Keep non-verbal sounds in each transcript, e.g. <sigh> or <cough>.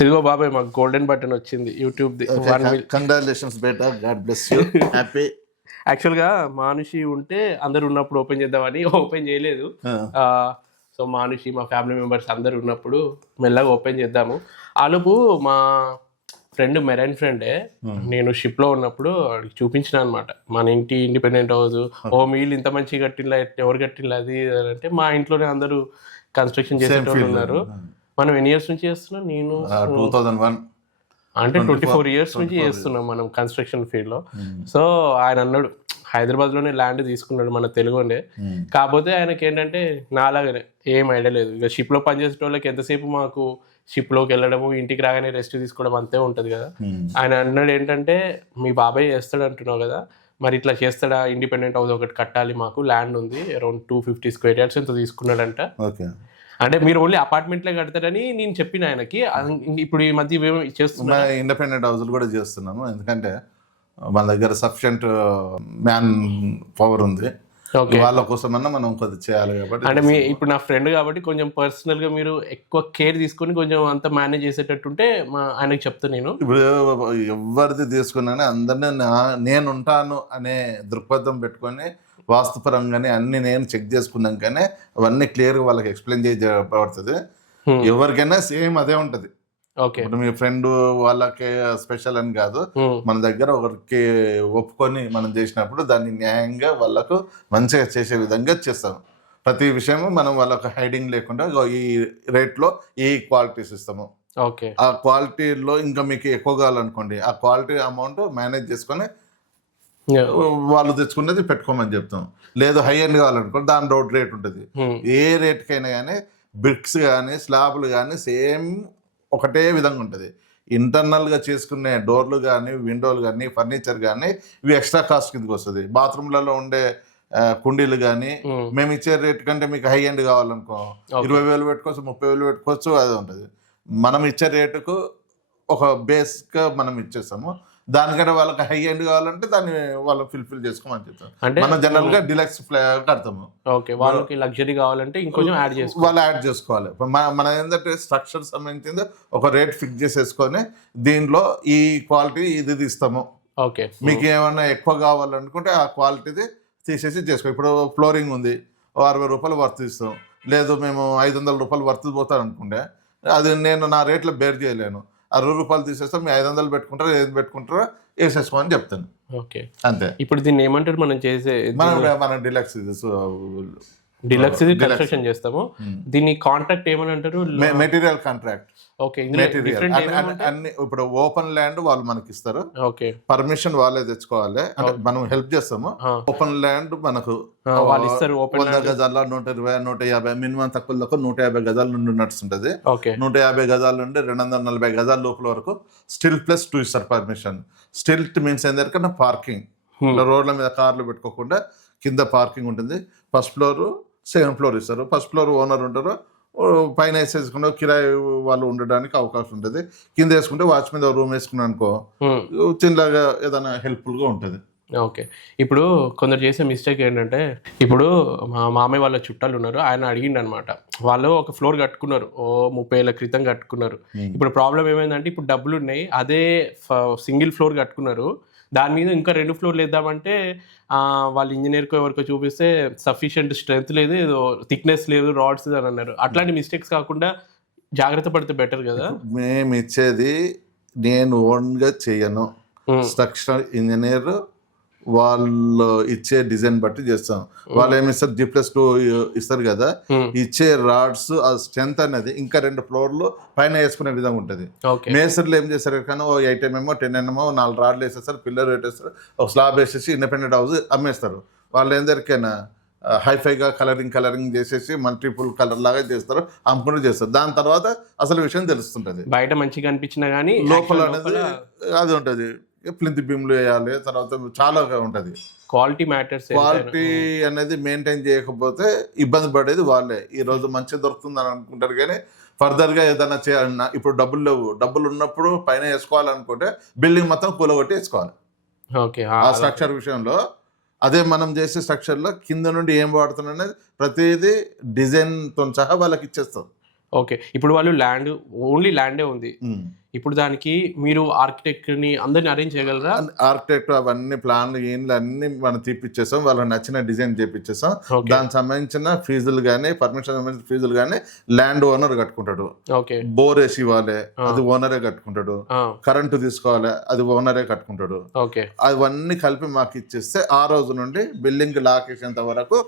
ఇదిగో బాబాయ్ మాకు గోల్డెన్ బటన్ వచ్చింది యూట్యూబ్ ది. వన్ మిల్ కంగ్రాచులేషన్స్ బేటా గాడ్ బ్లెస్ యూ హ్యాపీ యాక్చువల్గా మానుషి ఉంటే అందరు ఉన్నప్పుడు ఓపెన్ చేద్దామని <laughs> ఓపెన్ చేయలేదు. సో మానుషి మా ఫ్యామిలీ మెంబర్స్ అందరు ఉన్నప్పుడు మెల్లగా ఓపెన్ చేద్దాము. ఆలోపు మా ఫ్రెండ్ మెరైన్ ఫ్రెండే నేను షిప్లో ఉన్నప్పుడు వాడికి చూపించిన అనమాట మన ఇంటి ఇండిపెండెంట్ హౌస్ ఓ మీల్ ఇంత మంచిగా కట్టినలా ఎవరు కట్టినలా అది అంటే మా ఇంట్లోనే అందరూ కన్స్ట్రక్షన్ చేసేటోళ్ళు ఉన్నారు. మనం ఎన్ని ఇయర్స్ నుంచి చేస్తున్నాం? నేను టూ థౌజండ్ వన్ అంటే ట్వంటీ ఫోర్ ఇయర్స్ నుంచి చేస్తున్నాం మనం కన్స్ట్రక్షన్ ఫీల్డ్లో. సో ఆయన అన్నాడు హైదరాబాద్లోనే ల్యాండ్ తీసుకున్నాడు మన తెలుగుండే కాకపోతే ఆయనకి ఏంటంటే నాలాగానే ఏం ఐడియా లేదు. ఇక షిప్లో పనిచేసే వాళ్ళకి ఎంతసేపు మాకు షిప్లోకి వెళ్ళడము ఇంటికి రాగానే రెస్ట్ తీసుకోవడం అంతే ఉంటది కదా. ఆయన అన్నాడు ఏంటంటే మీ బాబాయ్ చేస్తాడు అంటున్నావు కదా మరి ఇట్లా చేస్తాడా? ఇండిపెండెంట్ హౌస్ ఒకటి కట్టాలి మాకు ల్యాండ్ ఉంది. Around two fifty square yards ఎంత తీసుకున్నాడంట. ఓకే అంటే మీరు ఓన్లీ అపార్ట్మెంట్లే కడతారని నేను చెప్పిన ఆయనకి. ఇప్పుడు ఈ మధ్య చేస్తున్నా ఇండిపెండెంట్ హౌస్లు కూడా చేస్తున్నాము. ఎందుకంటే మన దగ్గర సఫిషియంట్ మ్యాన్ పవర్ ఉంది. ఓకే వాళ్ళ కోసమన్నా మనం కొద్ది చేయాలి కాబట్టి అంటే మీ ఇప్పుడు నా ఫ్రెండ్ కాబట్టి కొంచెం పర్సనల్గా మీరు ఎక్కువ కేర్ తీసుకొని కొంచెం అంతా మేనేజ్ చేసేటట్టుంటే మా ఆయనకి చెప్తా నేను. ఇప్పుడు ఎవరిది తీసుకున్నా అందరినీ నా- నేను ఉంటాను అనే దృక్పథం పెట్టుకొని వాస్తుపరంగానే అన్ని నేను చెక్ చేసుకున్నాకనే అవన్నీ క్లియర్గా వాళ్ళకి ఎక్స్ప్లెయిన్ చేయబడుతుంది Hmm. ఎవరికైనా సేమ్ అదే ఉంటది. ఓకే మీ ఫ్రెండ్ వాళ్ళకి స్పెషల్ అని కాదు. Hmm. మన దగ్గర ఒకరికి ఒప్పుకొని మనం చేసినప్పుడు దాన్ని న్యాయంగా వాళ్ళకు మంచిగా చేసే విధంగా చేస్తాం. ప్రతి విషయము మనం వాళ్ళకు హైడింగ్ లేకుండా ఈ రేట్లో ఈ క్వాలిటీస్ ఇస్తాము. ఓకే ఆ క్వాలిటీలో ఇంకా మీకు ఎక్కువ కావాలనుకోండి ఆ క్వాలిటీ అమౌంట్ మేనేజ్ చేసుకొని వాళ్ళు తెచ్చుకున్నది పెట్టుకోమని చెప్తాం. లేదు హై ఎండ్ కావాలనుకోండి దాని రోడ్ రేట్ ఉంటుంది. ఏ రేట్కైనా కానీ బ్రిక్స్ కానీ స్లాబ్లు కానీ సేమ్ ఒకటే విధంగా ఉంటుంది. ఇంటర్నల్గా చేసుకునే డోర్లు కానీ విండోలు కానీ ఫర్నిచర్ కానీ ఇవి ఎక్స్ట్రా కాస్ట్ కిందకి వస్తుంది. బాత్రూమ్లలో ఉండే కుండీలు కానీ Hmm. మేము ఇచ్చే రేట్ కంటే మీకు హై ఎండ్ కావాలనుకో. ఇరవై వేలు పెట్టుకోవచ్చు ముప్పై వేలు పెట్టుకోవచ్చు అది ఉంటుంది. మనం ఇచ్చే రేటుకు ఒక బేస్గా మనం ఇచ్చేస్తాము. దానికంటే వాళ్ళకి హై ఎండ్ కావాలంటే దాన్ని వాళ్ళు ఫిల్ఫిల్ చేసుకోమని చెప్తాం అంటే మనం జనరల్గా డిలక్స్ ఫ్లేవర్ కడతాము ఓకే వాళ్ళకి లగ్జరీ కావాలంటే ఇంకొంచెం యాడ్ చేసుకో వాళ్ళు యాడ్ చేసుకోవాలి. మన మన ఏంటంటే స్ట్రక్చర్ సంబంధించింది ఒక రేట్ ఫిక్స్ చేసేసుకొని దీనిలో ఈ క్వాలిటీ ఇది తీస్తాము. ఓకే. మీకు ఏమైనా ఎక్కువ కావాలనుకుంటే ఆ క్వాలిటీది తీసేసి చేసుకో. ఇప్పుడు ఫ్లోరింగ్ ఉంది అరవై రూపాయలు వర్త్ ఇస్తాం లేదు మేము ఐదు వందల రూపాయలు వర్త్ పోతాను అనుకుంటే అది నేను నా రేట్లో బేర్ చేయలేను. అరవై రూపాయలు తీసేస్తాం మీ ఐదు వందలు పెట్టుకుంటారో ఏది పెట్టుకుంటారో వేసేసుకోమని చెప్తాను. ఓకే. అంతే. ఇప్పుడు దీన్ని ఏమంటారు? మనం చేసే మనం మన డిలక్స్ ఇది డిలక్స్ కన్స్ట్రక్షన్ చేస్తాము. దీన్ని కాంట్రాక్ట్ ఏమని అంటారు? మెటీరియల్ కాంట్రాక్ట్ ఓకే మెటీరియల్ అన్ని ఇప్పుడు ఓపెన్ ల్యాండ్ వాళ్ళు మనకి ఇస్తారు ఓకే పర్మిషన్ వాళ్ళే తెచ్చుకోవాలి. అంటే మనం హెల్ప్ చేస్తాము. ఓపెన్ ల్యాండ్ మనకు ఆ, వాళ్ళు ఇస్తారు ఓపెన్ వంద గజాల నూట ఇరవై నూట యాభై మినిమం తక్కువ నూట యాభై గజాల నుండి నడుస్తుంటది. ఓకే నూట యాభై గజాల నుండి రెండు వందల నలభై గజాల లోపల వరకు స్టిల్ ప్లస్ టూ ఇస్తారు పర్మిషన్ స్టిల్ట్ మీన్స్ ఏంటంటే పార్కింగ్ రోడ్ల మీద కార్లు పెట్టుకోకుండా కింద పార్కింగ్ ఉంటుంది. ఫస్ట్ ఫ్లోర్ సెకండ్ ఫ్లోర్ ఇస్తారు. ఫస్ట్ ఫ్లోర్ ఓనర్ ఉంటారు. పైన వేసేసుకుంటే కిరాయి వాళ్ళు ఉండడానికి అవకాశం ఉంటుంది. కింద వేసుకుంటే వాచ్ మీద రూమ్ వేసుకున్నాను అనుకో చిన్నగా ఏదైనా హెల్ప్ఫుల్గా ఉంటుంది. ఓకే. ఇప్పుడు కొందరు చేసే మిస్టేక్ ఏంటంటే ఇప్పుడు మా మామయ్య వాళ్ళ చుట్టాలు ఉన్నారు. ఆయన అడిగిండు అనమాట వాళ్ళు ఒక ఫ్లోర్ కట్టుకున్నారు. ఓ ముప్పై ఏళ్ళ క్రితం కట్టుకున్నారు. ఇప్పుడు ప్రాబ్లం ఏమైందంటే ఇప్పుడు డబ్బులు ఉన్నాయి. అదే సింగిల్ ఫ్లోర్ కట్టుకున్నారు. దాని మీద ఇంకా రెండు ఫ్లోర్లు వేద్దామంటే వాళ్ళ ఇంజనీర్కో ఎవరికో చూపిస్తే సఫిషియంట్ స్ట్రెంత్ లేదు ఏదో థిక్నెస్ లేదు రాడ్స్ అని అన్నారు. అట్లాంటి మిస్టేక్స్ కాకుండా జాగ్రత్త పడితే బెటర్ కదా. మేము ఇచ్చేది నేను ఓన్గా చేయను. స్ట్రక్చరల్ ఇంజనీర్ వాళ్ళు ఇచ్చే డిజైన్ బట్టి చేస్తాం. వాళ్ళు ఏమి ఇస్తారు? జీ ప్లస్ టూ ఇస్తారు కదా? Hmm. ఇచ్చే రాడ్స్ ఆ స్ట్రెంత్ అనేది ఇంకా రెండు ఫ్లోర్లు పైన వేసుకునే విధంగా ఉంటుంది. మేసర్లు ఏం చేస్తారు? కానీ ఓ ఎయిట్ ఎంఎంఓ టెన్ ఎంఎంఓ నాలుగు రాడ్లు వేసేస్తారు పిల్లర్ పెట్టేస్తారు ఒక స్లాబ్ వేసేసి ఇండిపెండెంట్ హౌస్ అమ్మేస్తారు. వాళ్ళు ఏం దొరికైనా హైఫైగా కలరింగ్ కలరింగ్ చేసేసి మల్టిపుల్ కలర్ లాగా చేస్తారు అమ్ముకుంటూ చేస్తారు. దాని తర్వాత అసలు విషయం తెలుస్తుంటది. బయట మంచిగా అనిపించినా కానీ లోపల అనేది అది ఉంటుంది. ప్లింత్ బిమ్లు వేయాలి తర్వాత చాలా ఉంటుంది. క్వాలిటీ మ్యాటర్స్ క్వాలిటీ అనేది మెయింటైన్ చేయకపోతే ఇబ్బంది పడేది వాళ్ళే. ఈ రోజు మంచిగా దొరుకుతుంది అని అనుకుంటారు కానీ ఫర్దర్గా ఏదైనా చేయాలన్నా ఇప్పుడు డబ్బులు లేవు. డబ్బులు ఉన్నప్పుడు పైన వేసుకోవాలనుకుంటే బిల్డింగ్ మొత్తం కూలగొట్టి వేసుకోవాలి. ఓకే ఆ స్ట్రక్చర్ విషయంలో. అదే మనం చేసే స్ట్రక్చర్లో కింద నుండి ఏం వాడుతున్నాం అనేది ప్రతిదీ డిజైన్తో సహా వాళ్ళకి ఇచ్చేస్తాం. ఓకే. ఇప్పుడు వాళ్ళు ల్యాండ్ ఓన్లీ ల్యాండే ఉంది. ఇప్పుడు దానికి మీరు ఆర్కిటెక్ట్ని అందరిని అరేంజ్ చేయగలరా? ఆర్కిటెక్ట్ అవన్నీ ప్లాన్లు ఏంలు అన్ని మనం తీపిచ్చేసాం వాళ్ళకి నచ్చిన డిజైన్ చేపించేసాం దానికి సంబంధించిన ఫీజులు కానీ పర్మిషన్ సంబంధించిన ఫీజులు కానీ ల్యాండ్ ఓనర్ కట్టుకుంటాడు. ఓకే. బోర్ వేసి ఇవ్వాలి అది ఓనరే కట్టుకుంటాడు. కరెంటు తీసుకోవాలి అది ఓనరే కట్టుకుంటాడు. ఓకే. అవన్నీ కలిపి మాకు ఇచ్చేస్తే ఆ రోజు నుండి బిల్డింగ్ లాక్ వేసేంత వరకు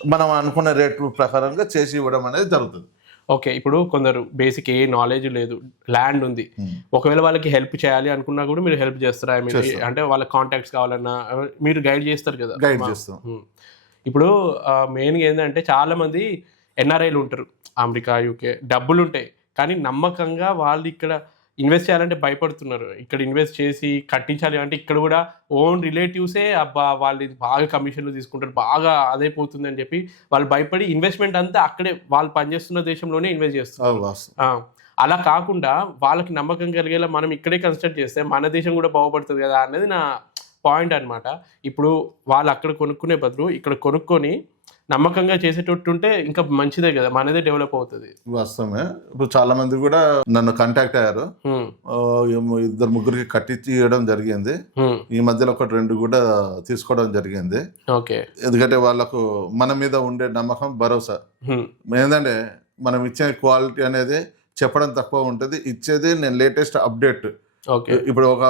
మనం అనుకున్న రేటు ప్రకారంగా చేసి ఇవ్వడం అనేది జరుగుతుంది. ఓకే ఇప్పుడు కొందరు బేసిక్ ఏ నాలెడ్జ్ లేదు ల్యాండ్ ఉంది. ఒకవేళ వాళ్ళకి హెల్ప్ చేయాలి అనుకున్నా కూడా మీరు హెల్ప్ చేస్తారా. అంటే వాళ్ళ కాంటాక్ట్స్ కావాలన్నా మీరు గైడ్ చేస్తారు కదా. గైడ్ చేస్తాం. ఉమ్. ఇప్పుడు మెయిన్గా ఏంటంటే చాలా మంది ఎన్ఆర్ఐలు ఉంటారు. అమెరికా యూకే డబ్బులు ఉంటాయి కానీ నమ్మకంగా వాళ్ళు ఇక్కడ ఇన్వెస్ట్ చేయాలంటే భయపడుతున్నారు. ఇక్కడ ఇన్వెస్ట్ చేసి కట్టించాలి అంటే ఇక్కడ కూడా ఓన్ రిలేటివ్సే అబ్బా వాళ్ళు బాగా కమిషన్లు తీసుకుంటారు బాగా అదైపోతుంది అని చెప్పి వాళ్ళు భయపడి ఇన్వెస్ట్మెంట్ అంతా అక్కడే వాళ్ళు పనిచేస్తున్న దేశంలోనే ఇన్వెస్ట్ చేస్తున్నారు. అలా కాకుండా వాళ్ళకి నమ్మకం కలిగేలా మనం ఇక్కడే కన్స్ట్రక్ట్ చేస్తే మన దేశం కూడా బాగుపడుతుంది కదా అనేది నా పాయింట్ అన్నమాట. ఇప్పుడు వాళ్ళు అక్కడ కొనుక్కునే బదులు ఇక్కడ కొనుక్కొని నమ్మకంగా చేసేటట్టు ఉంటే ఇంకా మంచిదే కదా మనదే డెవలప్ అవుతుంది. వాస్తవమే. ఇప్పుడు చాలా మంది కూడా నన్ను కాంటాక్ట్ అయ్యారు. ఇద్దరు ముగ్గురికి కట్టించి ఇవ్వడం జరిగింది. ఈ మధ్యలో ఒకటి రెండు కూడా తీసుకోవడం జరిగింది. ఓకే. ఎందుకంటే వాళ్ళకు మన మీద ఉండే నమ్మకం భరోసా. ఏంటంటే మనం ఇచ్చే క్వాలిటీ అనేది చెప్పడం తక్కువ ఉంటుంది. ఇచ్చేది నేను లేటెస్ట్ అప్డేట్ ఓకే. ఇప్పుడు ఒక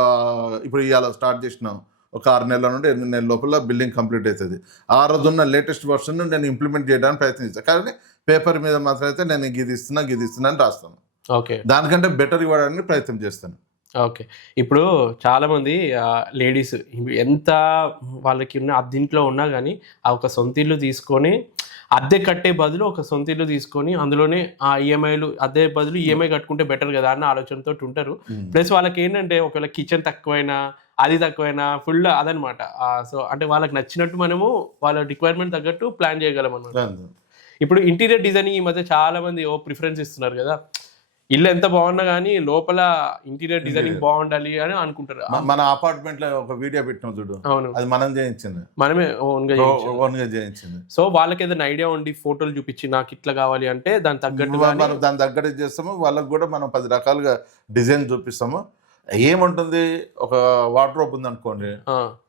ఇప్పుడు ఇవాళ స్టార్ట్ చేసినాం. ఒక ఆరు నెలల నుండి ఎనిమిది నెలల లోపల బిల్డింగ్ కంప్లీట్ అవుతుంది. ఆ రోజు ఉన్న లేటెస్ట్ వర్షన్ నేను ఇంప్లిమెంట్ చేయడానికి ప్రయత్నిస్తాను కానీ పేపర్ మీద మాత్రం అయితే నేను గిది ఇస్తున్నా గిది ఇస్తున్నా అని రాస్తాను. ఓకే. దానికంటే బెటర్ ఇవ్వడానికి ప్రయత్నం చేస్తాను. ఓకే. ఇప్పుడు చాలా మంది లేడీస్ ఎంత వాళ్ళకి ఉన్న అద్దెంట్లో ఉన్నా కానీ ఆ ఒక సొంత ఇల్లు తీసుకొని అద్దె కట్టే బదులు ఒక సొంత ఇల్లు తీసుకొని అందులోనే ఆ ఈఎంఐలు అద్దె బదులు ఈఎంఐ కట్టుకుంటే బెటర్ కదా అన్న ఆలోచనతో ఉంటారు. ప్లస్ వాళ్ళకి ఏంటంటే ఒకవేళ కిచెన్ తక్కువైనా అది తక్కువైనా ఫుల్ అదనమాట. సో అంటే వాళ్ళకి నచ్చినట్టు మనము వాళ్ళ రిక్వైర్మెంట్ తగ్గట్టు ప్లాన్ చేయగలం అనమాట ఇప్పుడు ఇంటీరియర్ డిజైనింగ్ ఈ మధ్య చాలా మంది ఓ ప్రిఫరెన్స్ ఇస్తున్నారు కదా. ఇల్లు ఎంత బాగున్నా కానీ లోపల ఇంటీరియర్ డిజైనింగ్ బాగుండాలి అని అనుకుంటారు. మన అపార్ట్మెంట్లో ఒక వీడియో పెట్టినాం చూడు. అవును. అది మనం చేయించింది. మనమే ఓన్గా చేయించాం. ఓన్గా చేయించింది. సో వాళ్ళకి ఏదైనా ఐడియా ఉండి ఫోటోలు చూపించి నాకు ఇట్లా కావాలి అంటే దాని తగ్గట్టు మనం దాని దగ్గర చేస్తాము వాళ్ళకి కూడా మనం పది రకాలుగా డిజైన్ చూపిస్తాము. ఏముంటుంది? ఒక వార్డ్రోబ్ ఉంది అనుకోండి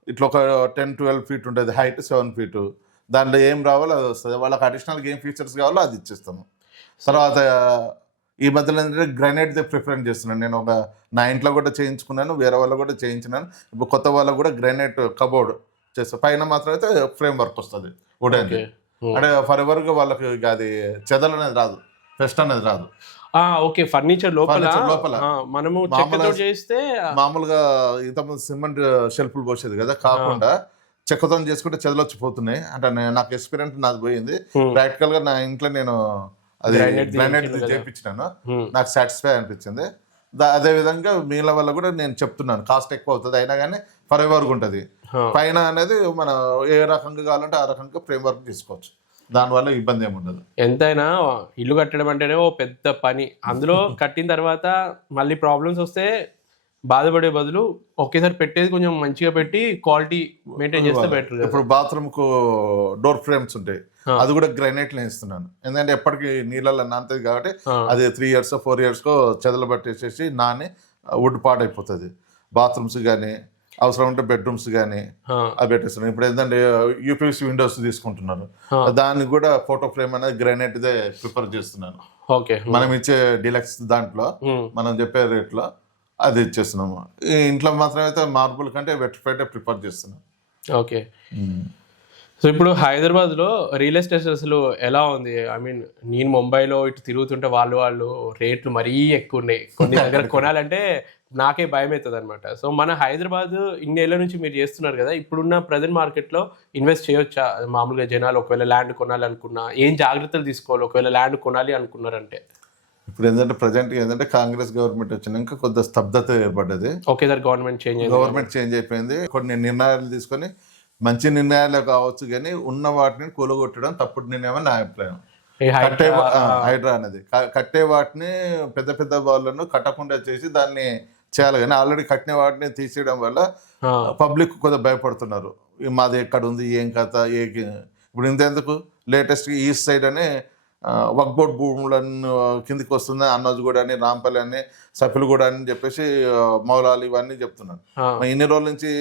ఇట్లా ఒక టెన్ ట్వెల్వ్ ఫీట్ ఉంటుంది. Height seven feet. దాంట్లో ఏం రావాలో అది వస్తుంది. వాళ్ళకి అడిషనల్గా ఏం ఫీచర్స్ కావాలో అది ఇచ్చేస్తాము. తర్వాత ఈ మధ్యలో ఏంటంటే గ్రానైట్ ప్రిఫరెన్స్ చేస్తున్నాను. నేను ఒక నా ఇంట్లో కూడా చేయించుకున్నాను వేరే వాళ్ళు కూడా చేయించినాను. ఇప్పుడు కొత్త వాళ్ళకు కూడా గ్రానైట్ కబోర్డ్ చేస్తా పైన మాత్రం అయితే ఫ్రేమ్ వర్క్ వస్తుంది వుడెన్ ఉమ్. అంటే ఫర్గా వాళ్ళకి అది చెదలు అనేది రాదు ఫెస్ట్ అనేది రాదు. ఆ, ఓకే ఫర్నిచర్ లోపల లోపల. మనము చేస్తే మామూలుగా ఇంతకుముందు సిమెంట్ షెల్ఫ్లు పోసేది కదా కాకుండా చెక్కతో చేసుకుంటే చెదలొచ్చిపోతున్నాయి అంటే నే- నాకు ఎక్స్పీరియన్స్ నాది పోయింది. Hmm. ప్రాక్టికల్గా నా ఇంట్లో నేను అది గ్రానైట్. చేయించినాను ఉమ్, నాకు సాటిస్ఫై అనిపించింది. అదే విధంగా మిగిలిన వల్ల కూడా నేను చెప్తున్నాను కాస్ట్ ఎక్కువ అవుతుంది అయినా కానీ ఫర్ ఎవర్ ఉంటుంది పైన అనేది మన ఏ రకంగా కావాలంటే ఆ రకంగా ఫ్రేమ్ వర్క్ తీసుకోవచ్చు. దానివల్ల ఇబ్బంది ఏమి ఉండదు. ఎంతైనా ఇల్లు కట్టడం అంటేనే ఓ పెద్ద పని. అందులో <laughs> కట్టిన తర్వాత మళ్ళీ ప్రాబ్లమ్స్ వస్తే బాధపడే బదులు ఒకేసారి పెట్టేది కొంచెం మంచిగా పెట్టి క్వాలిటీ మెయింటైన్ చేస్తే బెటర్ ఇప్పుడు బాత్రూమ్కు డోర్ ఫ్రేమ్స్ ఉంటాయి. అది కూడా గ్రైనైట్లో ఇస్తున్నాను ఎందుకంటే ఎప్పటికీ నీళ్ళల్లో నానుతుంది కాబట్టి అది త్రీ ఇయర్స్ ఫోర్ ఇయర్స్ కో చెదలు పట్టేసేసి నాని వుడ్ పాడైపోతుంది. బాత్రూమ్స్ కానీ అవసరం ఉంటే బెడ్రూమ్స్ కానీ అవి పెట్టేస్తున్నాను. ఇప్పుడు ఏంటంటే యూపీఎస్సీ విండోస్ తీసుకుంటున్నారు ఆ. దానికి కూడా ఫోటో ఫ్రేమ్ అనేది గ్రైనైట్ దే ప్రిఫర్ చేస్తున్నాను. ఓకే. మనం ఇచ్చే డిలక్స్ దాంట్లో మనం చెప్పే రేట్లో అది ఇచ్చేస్తున్నాము. ఇంట్లో మాత్రం అయితే మార్బుల్ కంటే వెట్రిఫైడ్ ప్రిఫర్ చేస్తున్నాం. ఓకే. సో ఇప్పుడు హైదరాబాద్లో రియల్ ఎస్టేట్ అసలు ఎలా ఉంది? ఐ మీన్ నేను ముంబైలో ఇటు తిరుగుతుంటే వాళ్ళు వాళ్ళు రేట్లు మరీ ఎక్కువ ఉన్నాయి. కొన్ని దగ్గర <laughs> కొనాలంటే నాకే భయం అవుతుంది అనమాట సో మన హైదరాబాద్ ఇన్నేళ్ళ నుంచి మీరు చేస్తున్నారు కదా ఇప్పుడున్న ప్రజెంట్ మార్కెట్లో ఇన్వెస్ట్ చేయొచ్చా? మామూలుగా జనాలు ఒకవేళ ల్యాండ్ కొనాలనుకున్నా ఏం జాగ్రత్తలు తీసుకోవాలి? ఒకవేళ ల్యాండ్ కొనాలి అనుకున్నారంటే. ఇప్పుడు ఏంటంటే ప్రజెంట్ ఏంటంటే కాంగ్రెస్ గవర్నమెంట్ వచ్చినాక కొద్ది స్తబ్దత ఏర్పడ్డది. గవర్నమెంట్ చేంజ్ గవర్నమెంట్ చేంజ్ అయిపోయింది. కొన్ని నిర్ణయాలు తీసుకొని మంచి నిర్ణయాలు కావచ్చు కానీ ఉన్న వాటిని కూలగొట్టడం తప్పుడు నిర్ణయం అని నా అభిప్రాయం. కట్టే హైడ్రా అనేది. కట్టే వాటిని పెద్ద పెద్ద వాళ్ళను కట్టకుండా చేసి దాన్ని చేయాలి కానీ ఆల్రెడీ కట్టిన వాటిని తీసేయడం వల్ల పబ్లిక్ కొద్దిగా భయపడుతున్నారు. మాది ఎక్కడ ఉంది ఏం కథ ఏ ఇప్పుడు ఇంతెందుకు? లేటెస్ట్ ఈస్ట్ సైడ్ అని వక్బోర్డ్ భూములను కిందికి వస్తుంది అన్నోజ్గూడ అని రాంపల్లి అని సఫిల్గూడ అని చెప్పేసి మౌలాలు ఇవన్నీ మరి ఇన్ని రోజుల నుంచి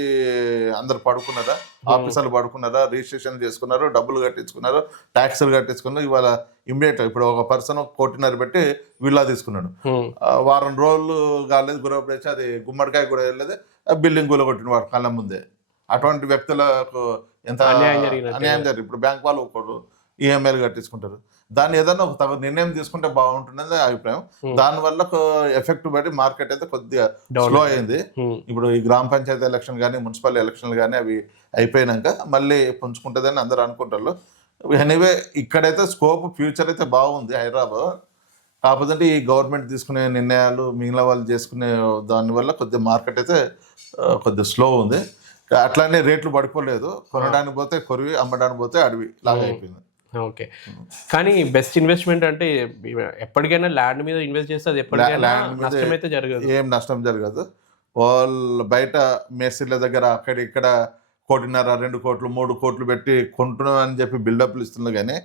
అందరు పడుకున్నారా? ఆఫీసర్లు పడుకున్నారా? రిజిస్ట్రేషన్ చేసుకున్నారు? డబ్బులు కట్టించుకున్నారు? ట్యాక్సులు కట్టించుకున్నారు? ఇవాళ ఇమ్మీడియట్ ఇప్పుడు ఒక పర్సన్ కోటిన్నర పెట్టి విల్లా తీసుకున్నాడు. వారం రోజులు కాలేదు గురవపడేసి అది గుమ్మడికాయ కూడా వెళ్ళలేదు బిల్డింగ్ కూలగొట్టిన వాడు కళ్ళ ముందే. అటువంటి వ్యక్తులకు ఎంత అన్యాయం జరిగింది. ఇప్పుడు బ్యాంక్ వాళ్ళు ఒకరు ఈఎంఐలు కట్టించుకుంటారు. దాన్ని ఏదైనా ఒక తగు నిర్ణయం తీసుకుంటే బాగుంటుందని అభిప్రాయం. Hmm. దానివల్ల ఎఫెక్ట్ బట్టి మార్కెట్ అయితే కొద్దిగా స్లో అయింది. హ్మ్, ఇప్పుడు ఈ గ్రామ పంచాయతీ ఎలక్షన్ కానీ మున్సిపల్ ఎలక్షన్లు కానీ అవి అయిపోయినాక మళ్ళీ పుంజుకుంటుందని అందరూ అనుకుంటారు. ఎనీవే ఇక్కడైతే స్కోప్ ఫ్యూచర్ అయితే బాగుంది హైదరాబాద్. కాకపోతే ఈ గవర్నమెంట్ తీసుకునే నిర్ణయాలు మిగిలిన వాళ్ళు చేసుకునే దానివల్ల కొద్దిగా మార్కెట్ అయితే కొద్దిగా స్లో ఉంది. అట్లానే రేట్లు పడిపోలేదు. కొనడానికి పోతే కొరివి అమ్మడానికి పోతే అడవి లాగా అయిపోయింది. ఓకే. కానీ బెస్ట్ ఇన్వెస్ట్మెంట్ అంటే ఎప్పటికైనా ల్యాండ్ మీద ఇన్వెస్ట్ చేస్తే అది ఎప్పటికైనా నష్టం అయితే జరగదు. ఏం నష్టం జరగదు. వాళ్ళు బయట మేస్త్రీల దగ్గర అక్కడ ఇక్కడ కోటిన్నర రెండు కోట్లు మూడు కోట్లు పెట్టి కొంటున్నావు అని చెప్పి బిల్డప్లు ఇస్తున్నారు కానీ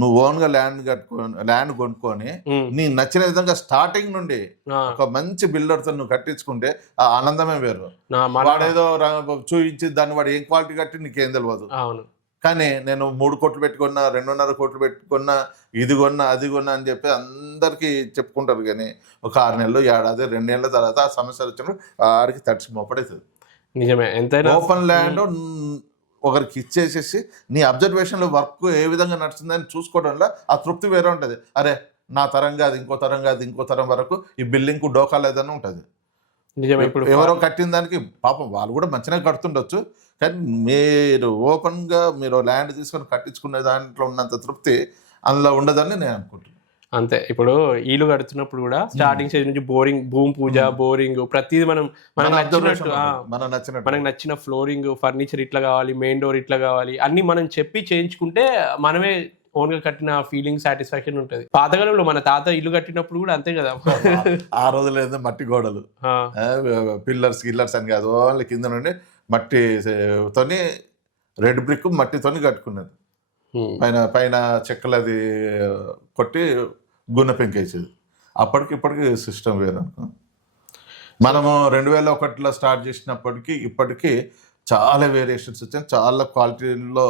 నువ్వు ఓన్గా ల్యాండ్ కట్టుకొని ల్యాండ్ కొనుక్కొని నీ నచ్చిన విధంగా స్టార్టింగ్ నుండి ఒక మంచి బిల్డర్తో నువ్వు కట్టించుకుంటే ఆ ఆనందమే వేరు. వాడేదో చూపించి దాన్ని వాడు ఏం క్వాలిటీ కట్టి నీకేం తెలియదు కానీ నేను మూడు కోట్లు పెట్టుకున్నా రెండున్నర కోట్లు పెట్టుకున్నా ఇది కొన్నా అది కొన్నా అని చెప్పి అందరికీ చెప్పుకుంటారు కానీ ఒక ఆరు నెలలు ఏడాది రెండు నెలల తర్వాత ఆ సమస్యలు వచ్చినప్పుడు ఆడికి తడిచి మోపడవుతుంది నిజమే. ఎంతైనా ఓపెన్ ల్యాండ్ ఒకరికి ఇచ్చేసేసి నీ అబ్జర్వేషన్లో వర్క్ ఏ విధంగా నడుస్తుందని చూసుకోవడంలో ఆ తృప్తి వేరే ఉంటుంది. అరే నా తరం కాదు ఇంకో తరం కాదు ఇంకో తరం వరకు ఈ బిల్డింగ్కు డోకా లేదని ఉంటుంది. నిజమే. ఇప్పుడు ఎవరో కట్టిన దానికి పాపం వాళ్ళు కూడా మంచిగా కడుతుండొచ్చు. కానీ మీరు ఓపెన్గా మీరు ల్యాండ్ తీసుకొని కట్టించుకునే దాంట్లో ఉన్నంత తృప్తి అందులో ఉండదని నేను అనుకుంటున్నాను అంతే. ఇప్పుడు ఇల్లు కడుతున్నప్పుడు కూడా స్టార్టింగ్ స్టేజ్ నుంచి బోరింగ్ భూమి పూజ బోరింగ్ ప్రతిదీ మనం నచ్చినట్టు. మన నచ్చినట్టు మనకు నచ్చిన ఫ్లోరింగ్ ఫర్నిచర్ ఇట్లా కావాలి మెయిన్ డోర్ ఇట్లా కావాలి అన్ని మనం చెప్పి చేయించుకుంటే మనమే ఓన్గా కట్టిన ఫీలింగ్ సాటిస్ఫాక్షన్ ఉంటుంది. పాతకాలంలో మన తాత ఇల్లు కట్టినప్పుడు కూడా అంతే కదా. ఆ రోజులు మట్టి గోడలు. పిల్లర్స్ గిల్లర్స్ అని కాదు. ఓన్లీ కింద నుండి మట్టి తోని రెడ్ బ్రిక్ మట్టితోని కట్టుకున్నది. పైన పైన చెక్కలది కొట్టి గున్న పెంకేసేది. అప్పటికి ఇప్పటికి సిస్టమ్ వేరు అనుకో మనము రెండు వేల ఒకటిలో స్టార్ట్ చేసినప్పటికీ ఇప్పటికీ చాలా వేరియేషన్స్ వచ్చాయి. చాలా క్వాలిటీలో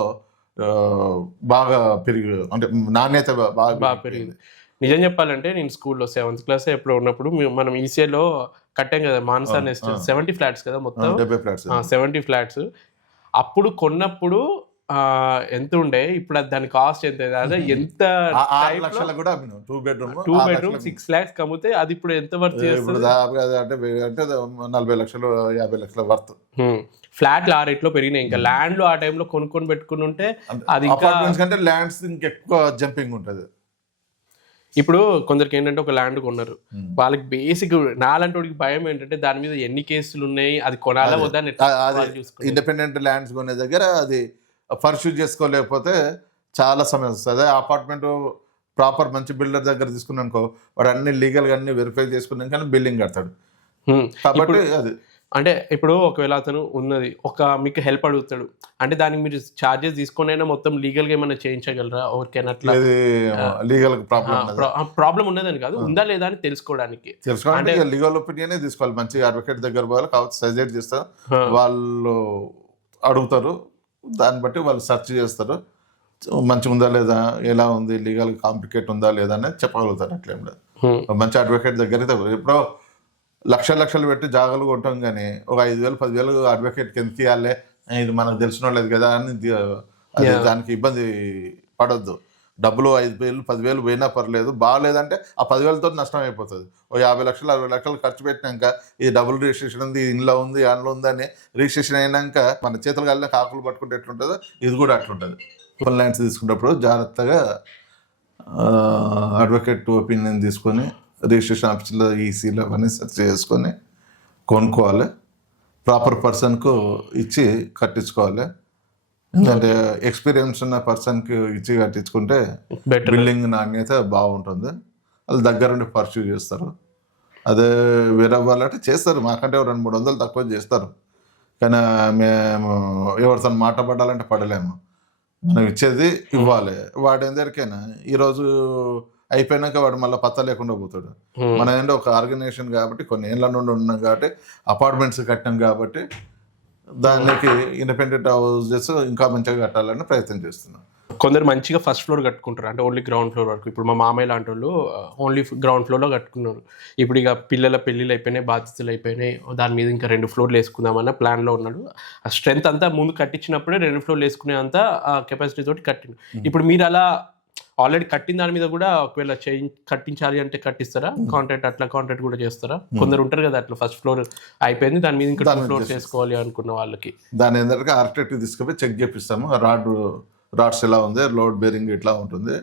బాగా పెరిగి అంటే నాణ్యత బాగా బాగా పెరిగింది. నిజం చెప్పాలంటే నేను స్కూల్లో సెవెంత్ క్లాస్ ఎప్పుడు ఉన్నప్పుడు మనం ఈసీఏలో కట్టాం కదా మాన్సా నెస్ట్. సెవెంటీ ఫ్లాట్స్ కదా మొత్తం. సెవెంటీ ఫ్లాట్స్ అప్పుడు కొన్నప్పుడు ఎంత ఉండే? ఇప్పుడు దాని కాస్ట్ ఎంత? అదే <laughs> ఎంత two bedroom two bedroom six lakhs కమ్మితే అది ఇప్పుడు ఎంత వర్త్ చేస్తుంది? అంటే నలభై లక్షలు యాభై లక్షల వర్త్ ఫ్లాట్లు ఆ రేట్లో పెరిగినాయి. ఇంకా ల్యాండ్లు ఆ టైంలో కొనుక్కొని పెట్టుకుని ఉంటే అది ఇంకా ల్యాండ్స్ ఇంకెక్కువ జంపింగ్ ఉంటుంది. ఇప్పుడు కొందరికి ఏంటంటే ఒక ల్యాండ్ కొన్నారు. వాళ్ళకి బేసిక్ నాలంటి వాడికి భయం ఏంటంటే దాని మీద ఎన్ని కేసులు ఉన్నాయి అది కొనాలా వద్దా అది. ఇండిపెండెంట్ ల్యాండ్స్ కొనే దగ్గర అది పర్సూ చేసుకోలేకపోతే చాలా సమయం వస్తుంది. అపార్ట్మెంట్ ప్రాపర్ మంచి బిల్డర్ దగ్గర తీసుకున్నానుకో వాడు అన్ని లీగల్గా అన్ని వెరిఫై చేసుకున్నాక కానీ బిల్డింగ్ కడతాడు. కాబట్టి అది. అంటే ఇప్పుడు ఒకవేళ అతను ఉన్నది ఒక మీకు హెల్ప్ అడుగుతాడు అంటే దానికి మీరు చార్జెస్ తీసుకొని అయినా మొత్తం లీగల్గా ఏమైనా చేయించగలరా? ఎవరికైనా అట్లా? లీగల్ ప్రాబ్లం ప్రాబ్లం ఉన్నదని కాదు ఉందా లేదా అని తెలుసుకోవడానికి. తెలుసుకోవాలంటే లీగల్ ఒపీనియనే తీసుకోవాలి మంచి అడ్వకేట్ దగ్గర పోవాలి కావచ్చు సజెస్ట్ చేస్తారు వాళ్ళు అడుగుతారు దాన్ని బట్టి వాళ్ళు సెర్చ్ చేస్తారు మంచిగా ఉందా లేదా ఎలా ఉంది లీగల్ కాంప్లికేట్ ఉందా లేదా అనేది చెప్పగలుగుతారు అట్లేం లేదు. మంచి అడ్వకేట్ దగ్గర అయితే లక్ష లక్షలు పెట్టి జాగాలు కొంటాం కానీ ఒక ఐదు వేలు పదివేలు అడ్వకేట్కి ఎంత ఇవ్వాలి ఇది మనకు తెలిసిన వాళ్ళది కదా అని దానికి ఇబ్బంది పడొద్దు. డబ్బులు ఐదు వేలు పదివేలు పోయినా పర్లేదు. బాగాలేదంటే ఆ పదివేలతో నష్టం అయిపోతుంది. ఓ యాభై లక్షలు అరవై లక్షలు ఖర్చు పెట్టినాక ఈ డబుల్ రిజిస్ట్రేషన్ ఉంది ఇంట్లో ఉంది అందులో ఉంది అని రిజిస్ట్రేషన్ అయినాక మన చేతులు కలిగిన కాకులు పట్టుకుంటే ఎట్లుంటుందో ఇది కూడా అట్లుంటుంది. ఓపెన్ ల్యాండ్స్ తీసుకున్నప్పుడు జాగ్రత్తగా అడ్వకేట్ ఒపీనియన్ తీసుకొని రిజిస్ట్రేషన్ ఆఫీస్లో ఈసీలో అవన్నీ సెర్చ్ చేసుకొని కొనుక్కోవాలి. ప్రాపర్ పర్సన్కు ఇచ్చి కట్టించుకోవాలి. ఎందుకంటే ఎక్స్పీరియన్స్ ఉన్న పర్సన్కి ఇచ్చి కట్టించుకుంటే బిల్డింగ్ నాణ్యత బాగుంటుంది. వాళ్ళు దగ్గరుండి పర్సూ చేస్తారు. అదే వేరే వాళ్ళంటే చేస్తారు. మాకంటే రెండు మూడు వందలు తక్కువ చేస్తారు. కానీ మేము ఎవరితో మాట పడాలంటే పడలేము. మనం ఇచ్చేది ఇవ్వాలి. వాడు ఎందరికైనా ఈరోజు అయిపోయినాక వాడు మళ్ళీ పత్త లేకుండా పోతాడు. మన ఏంటో ఒక ఆర్గనైజేషన్ కాబట్టి కొన్ని ఏళ్ళ నుండి ఉన్నాం కాబట్టి అపార్ట్మెంట్స్ కట్టాం కాబట్టి దానికి ఇండిపెండెంట్ హౌసెస్ ఇంకా మంచిగా కట్టాలని ప్రయత్నం చేస్తున్నాం. కొందరు మంచిగా ఫస్ట్ ఫ్లోర్ కట్టుకుంటారు. అంటే ఓన్లీ గ్రౌండ్ ఫ్లోర్ వరకు. ఇప్పుడు మా మామయ్య లాంటి వాళ్ళు ఓన్లీ గ్రౌండ్ ఫ్లోర్లో కట్టుకున్నారు. ఇప్పుడు ఇక పిల్లల పెళ్ళిళ్ళు అయిపోయినాయి బాధ్యతలు అయిపోయినాయి. దాని మీద ఇంకా రెండు ఫ్లోర్లు వేసుకుందామన్న ప్లాన్లో ఉన్నాడు. ఆ స్ట్రెంత్ అంతా ముందు కట్టించినప్పుడే రెండు ఫ్లోర్లు వేసుకునే అంత కెపాసిటీ తోటి కట్టిండు. ఇప్పుడు మీరు అలా ఆల్రెడీ కట్టిన దాని మీద కూడా ఒకవేళ చేంజ్ కట్టించాలి అంటే కట్టిస్తారా? కాంట్రాక్ట్ అట్లా కాంట్రాక్ట్ కూడా చేస్తారా? కొందరు ఉంటారు కదా అట్లా ఫస్ట్ ఫ్లోర్ అయిపోయింది దాని మీద ఇంకా టూ ఫ్లోర్స్ వేసుకోవాలి అనుకున్న వాళ్ళకి. దాని ఏంటంటే ఆర్కిటెక్ట్ తీసుకుపోయి చెక్ చేపిస్తాము. రాడ్ రాడ్స్ ఎలా ఉంది లోడ్ బేరింగ్ ఎట్లా ఉంటుంది?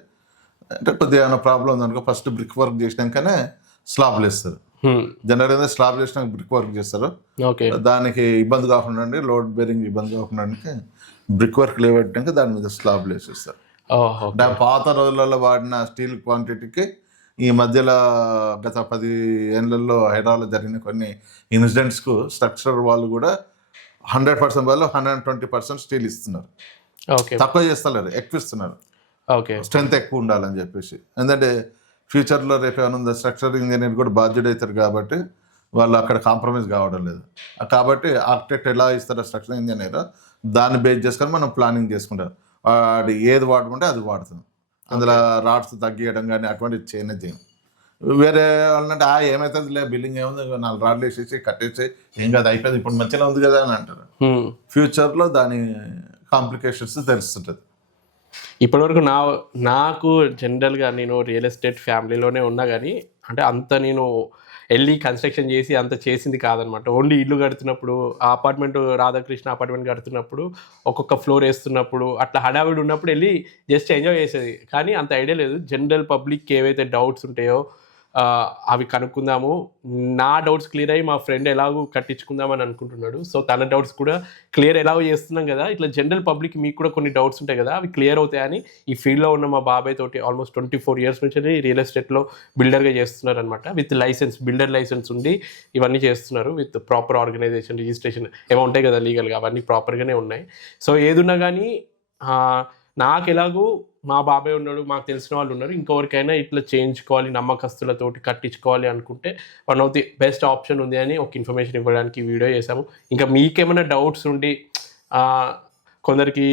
అంటే కొద్దిగా ఏమైనా ప్రాబ్లం ఉందనుకో ఫస్ట్ బ్రిక్ వర్క్ చేసినాకనే స్లాబ్లు వేస్తారు జనరల్గా స్లాబ్ చేసినాక బ్రిక్ వర్క్ చేస్తారు. ఓకే. దానికి ఇబ్బంది కాకుండా లోడ్ బేరింగ్ ఇబ్బంది కాకుండా బ్రిక్ వర్క్ లేవట్టాక దాని మీద స్లాబ్లు వేసేస్తారు ఆ పాత రోజులలో వాడిన స్టీల్ క్వాంటిటీకి ఈ మధ్యలో గత పది ఏళ్ళల్లో హైదరాబాద్లో జరిగిన కొన్ని ఇన్సిడెంట్స్కు స్ట్రక్చర్ వాళ్ళు కూడా హండ్రెడ్ పర్సెంట్ వాళ్ళు హండ్రెడ్ ట్వంటీ పర్సెంట్ స్టీల్ ఇస్తున్నారు. ఓకే తక్కువ చేస్తలేరు ఎక్కువ ఇస్తున్నారు. ఓకే స్ట్రెంత్ ఎక్కువ ఉండాలని చెప్పేసి. ఎందుకంటే ఫ్యూచర్లో రేపు ఏమైనా స్ట్రక్చర్ ఇంజనీర్ కూడా బాధ్యుడు అవుతారు కాబట్టి వాళ్ళు అక్కడ కాంప్రమైజ్ కావడం లేదు. కాబట్టి ఆర్కిటెక్ట్ ఎలా ఇస్తారో స్ట్రక్చర్ ఇంజనీర్ దాన్ని బేస్ చేసుకొని మనం ప్లానింగ్ చేసుకుంటాం వాడు ఏది వాడమంటే అది వాడుతాం. అందులో రాడ్స్ తగ్గియడం కానీ అటువంటివి చేయనే చేయం వేరే వాళ్ళంటే ఆ ఏమవుతుంది లే బిల్డింగ్ ఏముంది నాలుగు రాడ్లు వేసేసి కట్టేసి ఏం కాదు అయిపోయింది ఇప్పుడు మంచిగా ఉంది కదా అని అంటారు. ఫ్యూచర్లో దాని కాంప్లికేషన్స్ తెలుస్తుంటుంది. ఇప్పటివరకు నా నాకు జనరల్గా నేను రియల్ ఎస్టేట్ ఫ్యామిలీలోనే ఉన్నా కానీ అంటే అంత నేను వెళ్ళి కన్స్ట్రక్షన్ చేసి అంత చేసింది కాదనమాట. ఓన్లీ ఇల్లు కడుతున్నప్పుడు ఆ అపార్ట్మెంట్ రాధాకృష్ణ అపార్ట్మెంట్ కడుతున్నప్పుడు ఒక్కొక్క ఫ్లోర్ వేస్తున్నప్పుడు అట్లా హడావిడి ఉన్నప్పుడు వెళ్ళి జస్ట్ ఎంజాయ్ చేసేది. కానీ అంత ఐడియా లేదు. జనరల్ పబ్లిక్ ఏవైతే డౌట్స్ ఉంటాయో అవి కనుక్కుందాము. నా డౌట్స్ క్లియర్ అయ్యి మా ఫ్రెండ్ ఎలాగో కట్టించుకుందామని అనుకుంటున్నాడు. సో తన డౌట్స్ కూడా క్లియర్ ఎలాగో చేస్తున్నాం కదా. ఇట్లా జనరల్ పబ్లిక్ మీకు కూడా కొన్ని డౌట్స్ ఉంటాయి కదా. అవి క్లియర్ అవుతాయని ఈ ఫీల్డ్లో ఉన్న మా బాబాయ్ తోటి ఆల్మోస్ట్ ట్వంటీ ఫోర్ ఇయర్స్ నుంచి రియల్ ఎస్టేట్లో బిల్డర్గా చేస్తున్నారు అనమాట విత్ లైసెన్స్ బిల్డర్ లైసెన్స్ ఉండి ఇవన్నీ చేస్తున్నారు. విత్ ప్రాపర్ ఆర్గనైజేషన్ రిజిస్ట్రేషన్ ఏమో ఉంటాయి కదా లీగల్గా. అవన్నీ ప్రాపర్గానే ఉన్నాయి. సో ఏదున్నా కానీ నాకు ఎలాగూ మా బాబాయ్ ఉన్నాడు మాకు తెలిసిన వాళ్ళు ఉన్నారు. ఇంకెవరికైనా ఇట్లా చేయించుకోవాలి నమ్మకస్తులతోటి కట్టించుకోవాలి అనుకుంటే one of the best option ఉంది అని ఒక ఇన్ఫర్మేషన్ ఇవ్వడానికి వీడియో చేసాము ఇంకా మీకేమైనా డౌట్స్ ఉండి కొందరికి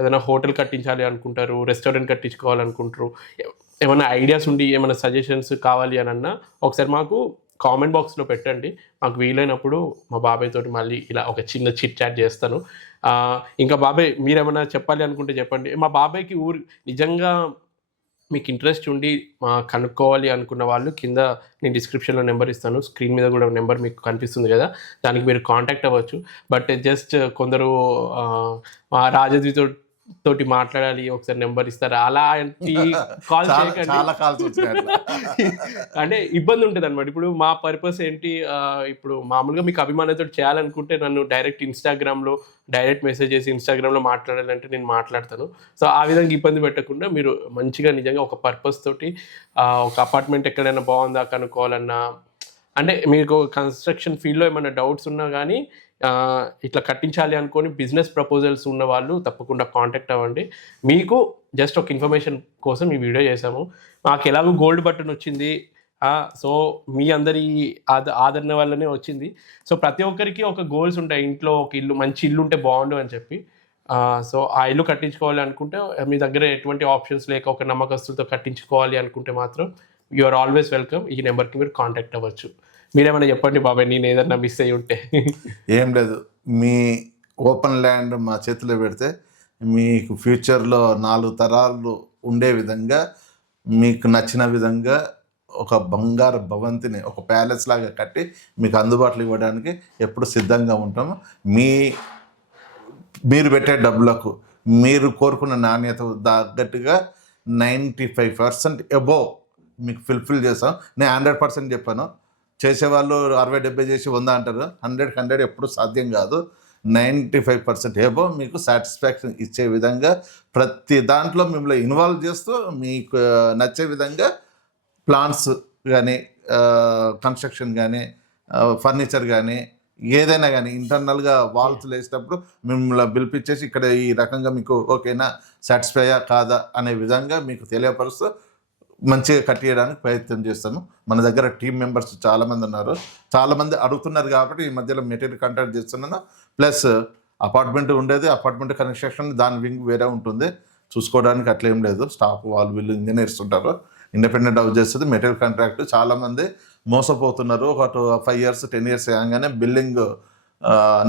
ఏదైనా హోటల్ కట్టించాలి అనుకుంటారు రెస్టారెంట్ కట్టించుకోవాలనుకుంటారు ఏమైనా ఐడియాస్ ఉండి ఏమైనా సజెషన్స్ కావాలి అని అన్నా ఒకసారి మాకు కామెంట్ బాక్స్లో పెట్టండి. మాకు వీలైనప్పుడు మా బాబాయ్ తోటి మళ్ళీ ఇలా ఒక చిన్న చిట్ చాట్ చేస్తాను. ఇంకా బాబాయ్ మీరేమైనా చెప్పాలి అనుకుంటే చెప్పండి. మా బాబాయ్కి ఊరు నిజంగా మీకు ఇంట్రెస్ట్ ఉండి మా కనుక్కోవాలి అనుకున్న వాళ్ళు కింద నేను డిస్క్రిప్షన్లో నెంబర్ ఇస్తాను. స్క్రీన్ మీద కూడా నెంబర్ మీకు కనిపిస్తుంది కదా దానికి మీరు కాంటాక్ట్ అవ్వచ్చు. బట్ జస్ట్ కొందరు మా రాజద్వితో తోటి మాట్లాడాలి ఒకసారి నెంబర్ ఇస్తారా? అలాంటి <laughs> కాల్ చేయకండి. <laughs> అంటే ఇబ్బంది ఉంటుంది అనమాట ఇప్పుడు మా పర్పస్ ఏంటి? ఇప్పుడు మామూలుగా మీకు అభిమానంతో చేయాలనుకుంటే నన్ను డైరెక్ట్ ఇన్స్టాగ్రామ్లో డైరెక్ట్ మెసేజ్ చేసి ఇన్స్టాగ్రామ్లో మాట్లాడాలంటే నేను మాట్లాడతాను. సో ఆ విధంగా ఇబ్బంది పెట్టకుండా మీరు మంచిగా నిజంగా ఒక పర్పస్ తోటి ఒక అపార్ట్మెంట్ ఎక్కడైనా బాగుందా కనుక్కోవాలన్నా అంటే మీకు కన్స్ట్రక్షన్ ఫీల్డ్లో ఏమైనా డౌట్స్ ఉన్నా కానీ ఇట్లా కట్టించాలి అనుకొని బిజినెస్ ప్రపోజల్స్ ఉన్న వాళ్ళు తప్పకుండా కాంటాక్ట్ అవ్వండి. మీకు జస్ట్ ఒక ఇన్ఫర్మేషన్ కోసం ఈ వీడియో చేసాము మాకు ఎలాగో గోల్డ్ బటన్ వచ్చింది. సో మీ అందరి ఆద ఆదరణ వల్లనే వచ్చింది. సో ప్రతి ఒక్కరికి ఒక గోల్స్ ఉంటాయి. ఇంట్లో ఒక ఇల్లు మంచి ఇల్లు ఉంటే బాగుండు అని చెప్పి. సో ఆ ఇల్లు కట్టించుకోవాలి అనుకుంటే మీ దగ్గర ఎటువంటి ఆప్షన్స్ లేక ఒక నమ్మకస్తులతో కట్టించుకోవాలి అనుకుంటే మాత్రం యు ఆర్ ఆల్వేస్ వెల్కమ్ ఈ నెంబర్కి మీరు కాంటాక్ట్ అవ్వచ్చు. మీరేమైనా చెప్పండి బాబాయ్ నేను ఏదన్నా మిస్ అయ్యి ఉంటే. ఏం లేదు. మీ ఓపెన్ ల్యాండ్ మా చేతిలో పెడితే మీకు ఫ్యూచర్లో నాలుగు తరాలు ఉండే విధంగా మీకు నచ్చిన విధంగా ఒక బంగారు భవంతిని ఒక ప్యాలెస్ లాగా కట్టి మీకు అందుబాటులో ఇవ్వడానికి ఎప్పుడు సిద్ధంగా ఉంటాము. మీ మీరు పెట్టే డబ్బులకు మీరు కోరుకున్న నాణ్యత తగ్గట్టుగా నైంటీ ఫైవ్ పర్సెంట్ అబోవ్ మీకు ఫుల్ఫిల్ చేస్తాం. నేను హండ్రెడ్ పర్సెంట్ చెప్పాను. చేసేవాళ్ళు అరవై డెబ్బై చేసి వంద అంటారు హండ్రెడ్ హండ్రెడ్ ఎప్పుడు సాధ్యం కాదు. నైంటీ ఫైవ్ పర్సెంట్ ఏబో మీకు సాటిస్ఫాక్షన్ ఇచ్చే విధంగా ప్రతి దాంట్లో మిమ్మల్ని ఇన్వాల్వ్ చేస్తూ మీకు నచ్చే విధంగా ప్లాన్స్ కానీ కన్స్ట్రక్షన్ కానీ ఫర్నిచర్ కానీ ఏదైనా కానీ ఇంటర్నల్గా వాల్స్ వేసేటప్పుడు మిమ్మల్ని పిలిపించేసి ఇక్కడ ఈ రకంగా మీకు ఓకేనా సాటిస్ఫైయా కాదా అనే విధంగా మీకు తెలియపరుస్తూ మంచిగా కట్టేయడానికి ప్రయత్నం చేస్తాను. మన దగ్గర టీం మెంబర్స్ చాలామంది ఉన్నారు. చాలామంది అడుగుతున్నారు కాబట్టి ఈ మధ్యలో మెటీరియల్ కాంటాక్ట్ చేస్తున్నాను. ప్లస్ అపార్ట్మెంట్ ఉండేది. అపార్ట్మెంట్ కన్స్ట్రక్షన్ దాని వింగ్ వేరే ఉంటుంది. చూసుకోవడానికి అట్లేం లేదు. స్టాఫ్ వాళ్ళు వీళ్ళు ఇంజనీర్స్ ఉంటారు. ఇండిపెండెంట్ హౌస్ చేస్తుంది. మెటీరియల్ కాంట్రాక్ట్ చాలామంది మోసపోతున్నారు. ఒక two five years ten years కాగానే బిల్డింగ్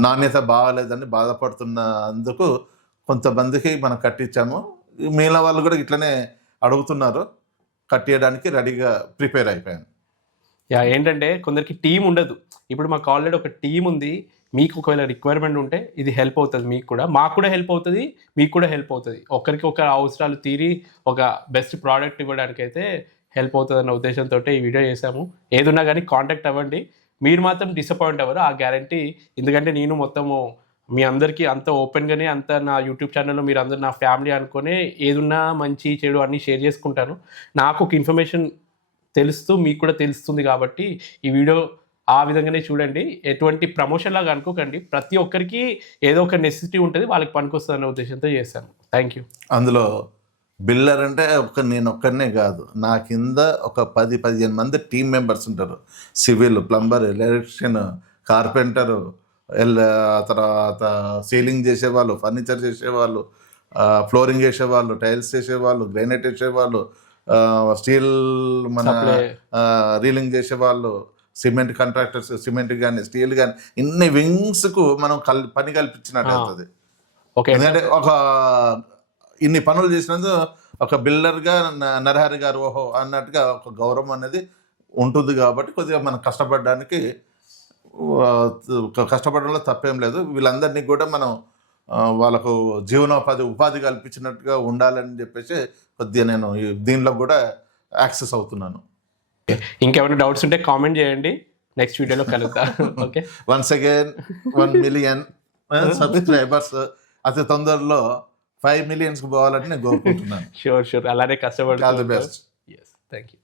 నాణ్యత బాగాలేదని బాధపడుతున్నందుకు కొంతమందికి మనం కట్టించాము. మిగిలిన వాళ్ళు కూడా ఇట్లనే అడుగుతున్నారు. కట్టేయడానికి రెడీగా ప్రిపేర్ అయిపోయాను. యా ఏంటంటే కొందరికి టీం ఉండదు. ఇప్పుడు మాకు ఆల్రెడీ ఒక టీం ఉంది. మీకు ఒకవేళ రిక్వైర్మెంట్ ఉంటే ఇది హెల్ప్ అవుతుంది మీకు కూడా. మాకు కూడా హెల్ప్ అవుతుంది మీకు కూడా హెల్ప్ అవుతుంది. ఒకరికి ఒక అవసరాలు తీరి ఒక బెస్ట్ ప్రోడక్ట్ ఇవ్వడానికి అయితే హెల్ప్ అవుతుంది అన్న ఉద్దేశంతో ఈ వీడియో చేశాము. ఏదున్నా కానీ కాంటాక్ట్ అవ్వండి. మీరు మాత్రం డిసప్పాయింట్ అవ్వరు. ఆ గ్యారంటీ ఎందుకంటే నేను మొత్తము మీ అందరికీ అంత ఓపెన్గానే అంత నా యూట్యూబ్ ఛానల్లో మీరు అందరు నా ఫ్యామిలీ అనుకొని ఏదున్నా మంచి చెడు అన్నీ షేర్ చేసుకుంటాను. నాకు ఒక ఇన్ఫర్మేషన్ తెలుస్తూ మీకు కూడా తెలుస్తుంది కాబట్టి ఈ వీడియో ఆ విధంగానే చూడండి. ఎటువంటి ప్రమోషన్ లాగా అనుకోకండి. ప్రతి ఒక్కరికి ఏదో ఒక నెసెసిటీ ఉంటుంది వాళ్ళకి పనికొస్తుంది అనే ఉద్దేశంతో చేశాను. థ్యాంక్ యూ అందులో బిల్లర్ అంటే ఒక నేను ఒక్కనే కాదు. నా కింద ఒక పది పదిహేను మంది టీం మెంబర్స్ ఉంటారు. సివిల్ ప్లంబర్ ఎలక్ట్రిషియన్ కార్పెంటరు తర్వాత సీలింగ్ చేసేవాళ్ళు ఫర్నిచర్ చేసేవాళ్ళు ఫ్లోరింగ్ చేసేవాళ్ళు టైల్స్ చేసేవాళ్ళు గ్రైనైట్ చేసేవాళ్ళు స్టీల్ మన. రీలింగ్ చేసేవాళ్ళు సిమెంట్ కాంట్రాక్టర్స్ సిమెంట్ కానీ స్టీల్ కానీ ఇన్ని వింగ్స్కు మనం కల్ పని కల్పించినట్టు. అవుతుంది ఎందుకంటే ఒక ఇన్ని పనులు చేసినందుకు ఒక బిల్డర్గా నరహరి గారు ఓహో అన్నట్టుగా ఒక గౌరవం అనేది ఉంటుంది కాబట్టి కొద్దిగా మనం కష్టపడడానికి కష్టపడడంలో తప్పేం లేదు. వీళ్ళందరినీ కూడా మనం వాళ్ళకు జీవనోపాధి ఉపాధి కల్పించినట్టుగా ఉండాలని చెప్పేసి కొద్దిగా నేను దీనిలో కూడా యాక్సెస్ అవుతున్నాను. ఇంకేమైనా డౌట్స్ ఉంటే కామెంట్ చేయండి. నెక్స్ట్ వీడియోలో కలుద్దాం. <laughs> Okay. Once again one million <laughs> subscribers అతి తొందరలో ఫైవ్ మిలియన్స్కి పోవాలని నేను కోరుకుంటున్నాను. <laughs> షూర్ షూర్ అలానే all the best yes thank you